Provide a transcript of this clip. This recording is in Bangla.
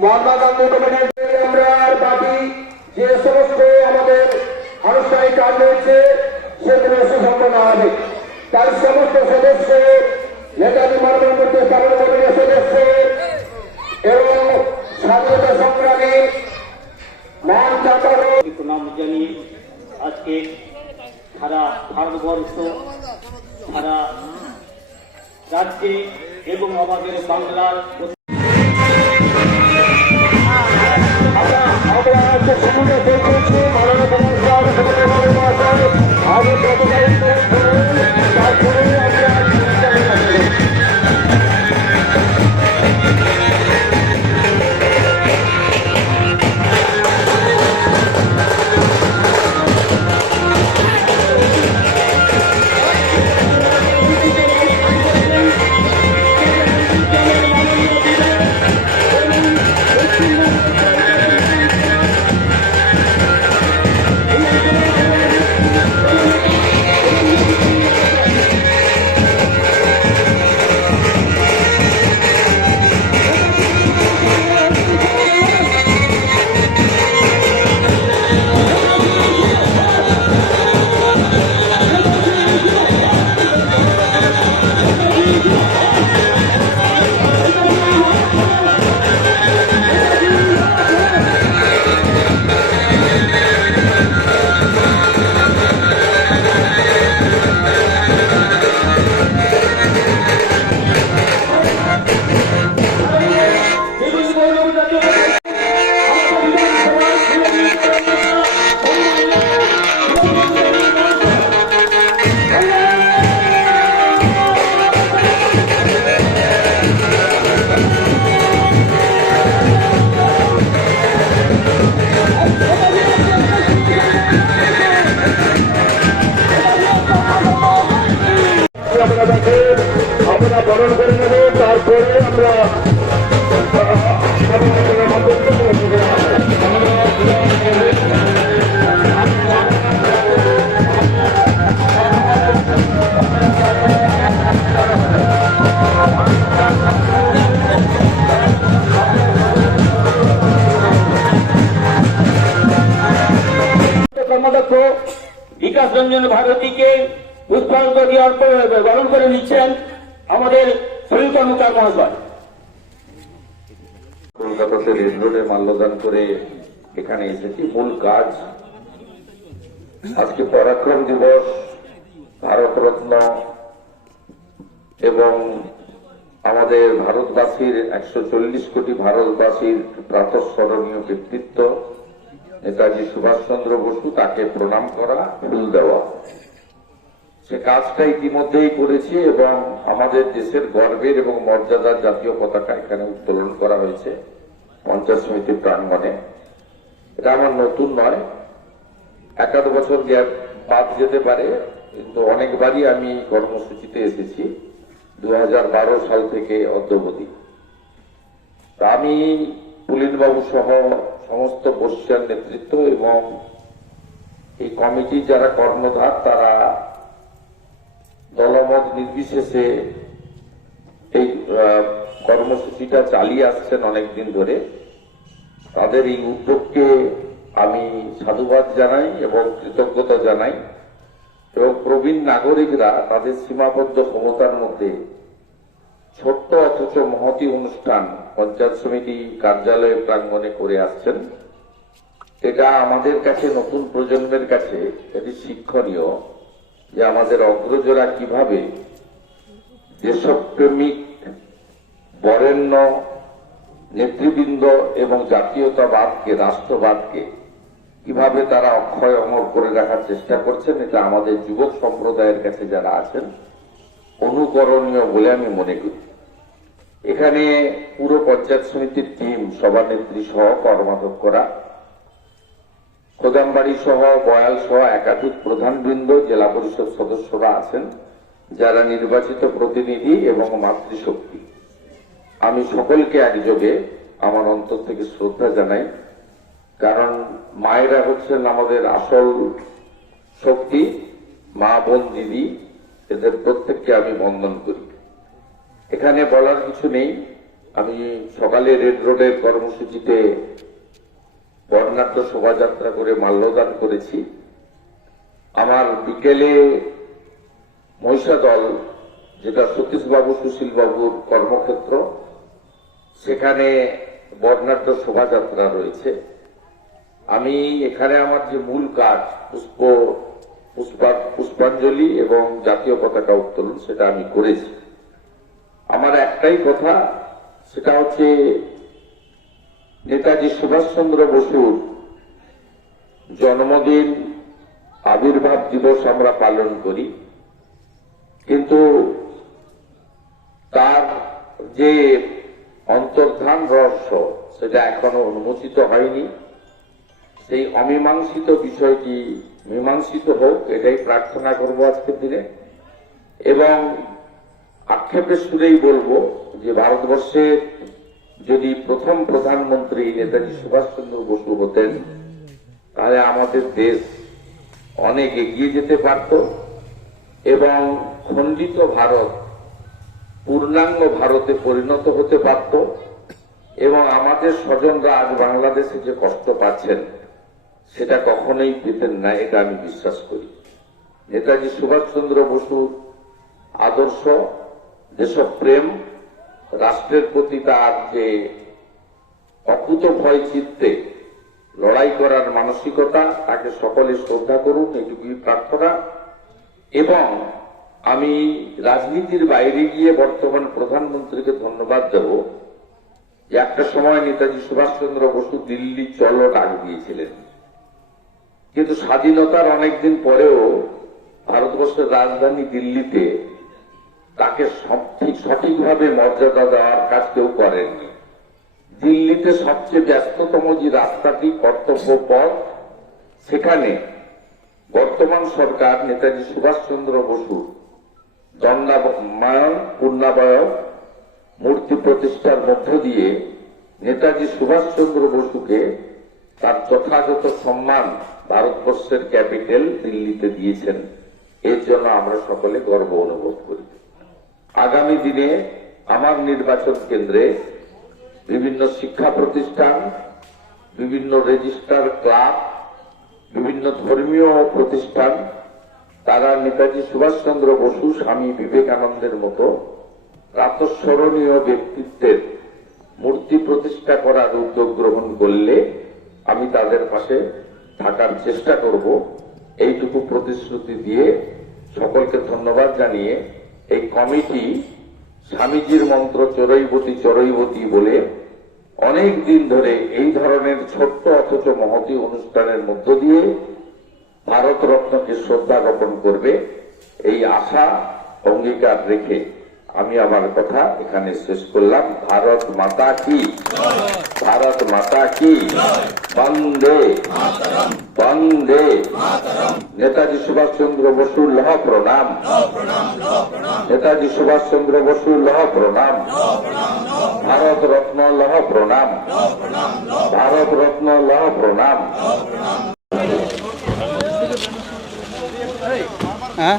মহাত্মা গান্ধী কমিটির আমরা বাকি যে সমস্ত আমাদের আনুষ্ঠানিক কাজ রয়েছে সেগুলো সুসম্পন্ন হবে। তার সমস্ত সদস্য নেতাজি মানববন্ধু স্থাপন কমিটির সদস্য এবং স্বাধীনতা সংগ্রামী মান চাপানো প্রণাম জানিয়ে আজকে সারা ভারতবর্ষ, সারা রাজ্যে এবং আমাদের বাংলার আমরা আমরা আজকে সমুদ্র দেখেছি ভারতীকে দিয়ে অর্পণ গ্রহণ করে নিচ্ছেন আমাদের শরীর কর্মকার মহাশয়। কলকাতাতে রেড রোডে মাল্যদান করে এখানে এসেছি। মূল কাজ, আজকে পরাক্রম দিবস, ভারতরত্ন এবং আমাদের ভারতবাসীর একশো চল্লিশ কোটি ভারতবাসীর প্রাতঃস্মরণীয় ব্যক্তিত্ব নেতাজি সুভাষচন্দ্র বসু তাকে প্রণাম করা, ফুল দেওয়া। সে কাজটা ইতিমধ্যেই করেছি এবং আমাদের দেশের গর্বের এবং মর্যাদার জাতীয় পতাকা এখানে উত্তোলন করা হয়েছে, পঞ্চায়েত সমিতি প্রাঙ্গণে। এটা আমার নতুন নয়। একাদ বছর গ্যাপ বাদ যেতে পারে, কিন্তু অনেকবারই আমি কর্মসূচিতে এসেছি দু হাজার বারো সাল থেকে অদ্যবধি। আমি পুলিনবাবু সহ সমস্ত বর্ষিয়ার নেতৃত্ব এবং এই কমিটির যারা কর্ণধার, তারা দলমত নির্বিশেষে এই কর্মসূচিটা চালিয়ে আসছেন অনেকদিন ধরে। তাদের এই উদ্যোগকে আমি সাধুবাদ জানাই এবং কৃতজ্ঞতা জানাই। এবং প্রবীণ নাগরিকরা তাদের সীমাবদ্ধ ক্ষমতার মধ্যে ছোট্ট অথচ মহতি অনুষ্ঠান পঞ্চায়েত সমিতি কার্যালয় প্রাঙ্গণে করে আসছেন। এটা আমাদের কাছে, নতুন প্রজন্মের কাছে এটি শিক্ষণীয় যে আমাদের অগ্রজরা কীভাবে দেশপ্রেমিক বরেণ্য, নেতৃবৃন্দ এবং জাতীয়তাবাদকে, রাষ্ট্রবাদকে কীভাবে তারা অক্ষয় অমর করে রাখার চেষ্টা করছেন, এটা আমাদের যুবক সম্প্রদায়ের কাছে যারা আছেন, অনুকরণীয় বলে আমি মনে করি। এখানে পুরো পঞ্চায়েত সমিতির টিম সভানেত্রী সহ কর্মাধ্যক্ষরা, খোদামবাড়ি সহ, বয়াল সহ একাধিক প্রধানবৃন্দ, জেলা পরিষদ সদস্যরা আছেন, যারা নির্বাচিত প্রতিনিধি এবং মাতৃশক্তি। আমি সকলকে একযোগে আমার অন্তর থেকে শ্রদ্ধা জানাই, কারণ মায়েরা হচ্ছেন আমাদের আসল শক্তি, মা, বোন, দিদি, এদের প্রত্যেককে আমি বন্দন করি। এখানে বলার কিছু নেই। আমি সকালে রেড রোডের কর্মসূচিতে বর্ণাঢ্য শোভাযাত্রা করে মাল্যদান করেছি। আমার বিকেলে মহিষা দল যেটা সতীশবাবু, সুশীলবাবুর কর্মক্ষেত্র, সেখানে বর্ণাঢ্য শোভাযাত্রা রয়েছে। আমি এখানে আমার যে মূল কাজ পুষ্প, পুষ্পাঞ্জলি এবং জাতীয় পতাকা উত্তোলন, সেটা আমি করেছি। আমার একটাই কথা, সেটা হচ্ছে নেতাজি সুভাষচন্দ্র বসুর জন্মদিন আবির্ভাব দিবস আমরা পালন করি। কিন্তু তার যে অন্তর্ধান রহস্য, সেটা এখনও উন্মোচিত হয়নি। সেই অমীমাংসিত বিষয়টি মীমাংসিত হোক, এটাই প্রার্থনা করব আজকের দিনে। এবং আক্ষেপের সুরেই বলব যে ভারতবর্ষের যদি প্রথম প্রধানমন্ত্রী নেতাজি সুভাষচন্দ্র বসু হতেন, তাহলে আমাদের দেশ অনেক এগিয়ে যেতে পারত এবং খণ্ডিত ভারত, পূর্ণাঙ্গ ভারতে পরিণত হতে পারত এবং আমাদের স্বজনরা আজ বাংলাদেশে যে কষ্ট পাচ্ছেন, সেটা কখনোই পেতেন না, এটা আমি বিশ্বাস করি। নেতাজি সুভাষচন্দ্র বসুর আদর্শ দেশপ্রেম রাষ্ট্রের প্রতি তার যে অকুত ভয় চিত্তে লড়াই করার মানসিকতা, তাকে সকলে শ্রদ্ধা করুন, এটুকুই প্রার্থনা। এবং আমি রাজনীতির বাইরে গিয়ে বর্তমান প্রধানমন্ত্রীকে ধন্যবাদ দেব। যে একটা সময় নেতাজি সুভাষচন্দ্র বসু দিল্লি চলো ডাক দিয়েছিলেন। কিন্তু স্বাধীনতার অনেকদিন পরেও ভারতবর্ষের রাজধানী দিল্লিতে তাকে সব- ঠিক সঠিকভাবে মর্যাদা দেওয়ার কাজ কেউ করেননি। দিল্লিতে সবচেয়ে ব্যস্ততম যে রাস্তাটি কর্তব্য পথ, সেখানে বর্তমান সরকার নেতাজি সুভাষচন্দ্র বসু দণ্ডায়ন পূর্ণাবয় মূর্তি প্রতিষ্ঠার মধ্য দিয়ে নেতাজি সুভাষচন্দ্র বসুকে তার যথাযথ সম্মান ভারতবর্ষের ক্যাপিটাল দিল্লিতে দিয়েছেন। এর জন্য আমরা সকলে গর্ব অনুভব করি। আগামী দিনে আমার নির্বাচন কেন্দ্রে বিভিন্ন শিক্ষা প্রতিষ্ঠান, বিভিন্ন রেজিস্টার ক্লাব, বিভিন্ন ধর্মীয় প্রতিষ্ঠান, তারা নেতাজি সুভাষচন্দ্র বসু, স্বামী বিবেকানন্দের মতো প্রাতঃস্মরণীয় ব্যক্তিত্বের মূর্তি প্রতিষ্ঠা করার উদ্যোগ গ্রহণ করলে আমি তাদের পাশে থাকার চেষ্টা করব। এইটুকু প্রতিশ্রুতি দিয়ে সকলকে ধন্যবাদ জানিয়ে এই কমিটি স্বামীজির মন্ত্র চরৈবতী চরৈবতী বলে অনেক দিন ধরে এই ধরনের ছোট্ট অথচ মহতি অনুষ্ঠানের মধ্য দিয়ে ভারত রত্নকে শ্রদ্ধা জ্ঞাপন করবে। এই আশা অঙ্গীকার রেখে আমি আমার কথা এখানে শেষ করলাম। ভারত মাতা কি? ভারত মাতা কি? বন্দে। বন্দে। নেতাজি সুভাষচন্দ্র বসু লহ প্রণাম। নেতাজি সুভাষচন্দ্র বসু লহ প্রণাম। ভারত রত্ন লহ প্রণাম। ভারত রত্ন লহ প্রণাম। হ্যাঁ?